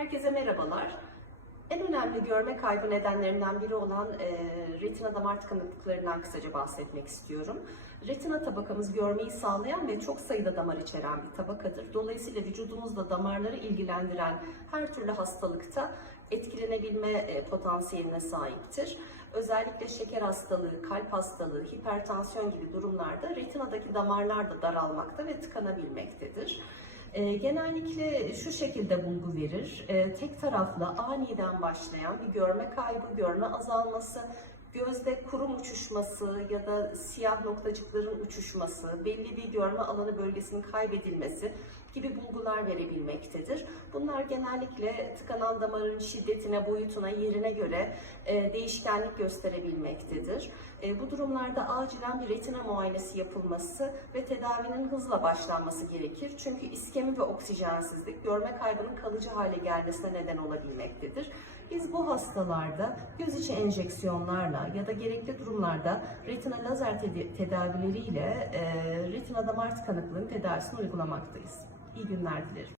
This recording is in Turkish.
Herkese merhabalar. En önemli görme kaybı nedenlerinden biri olan e, retina damar tıkanıklıklarından kısaca bahsetmek istiyorum. Retina tabakamız görmeyi sağlayan ve çok sayıda damar içeren bir tabakadır. Dolayısıyla vücudumuzda damarları ilgilendiren her türlü hastalıkta etkilenebilme e, potansiyeline sahiptir. Özellikle şeker hastalığı, kalp hastalığı, hipertansiyon gibi durumlarda retinadaki damarlar da daralmakta ve tıkanabilmektedir. E, genellikle şu şekilde bulgu verir. E, tek taraflı aniden başlayan bir görme kaybı, görme azalması, gözde kurum uçuşması ya da siyah noktacıkların uçuşması, belli bir görme alanı bölgesinin kaybedilmesi gibi bulgular verebilmektedir. Bunlar genellikle tıkanan damarın şiddetine, boyutuna, yerine göre e, değişkenlik gösterebilmektedir. E, bu durumlarda acilen bir retina muayenesi yapılması ve tedavinin hızla başlanması gerekir. Çünkü iskemi ve oksijensizlik görme kaybının kalıcı hale gelmesine neden olabilmektedir. Biz bu hastalarda göz içi enjeksiyonlarla ya da gerekli durumlarda retina lazer tedavileriyle e, retina damar tıkanıklığının tedavisini uygulamaktayız. İyi günler dilerim.